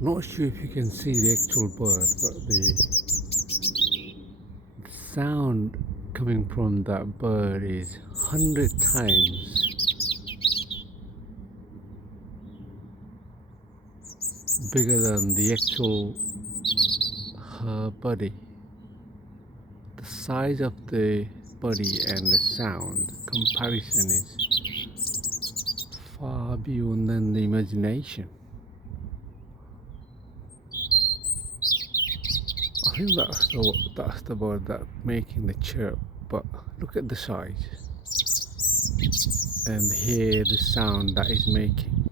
Not sure if you can see the actual bird, but the sound coming from that bird is 100 times bigger than the actual her body. The size of the body and the sound comparison is far beyond than the imagination. I think that's the bird that making the chirp, but look at the size and hear the sound that is making.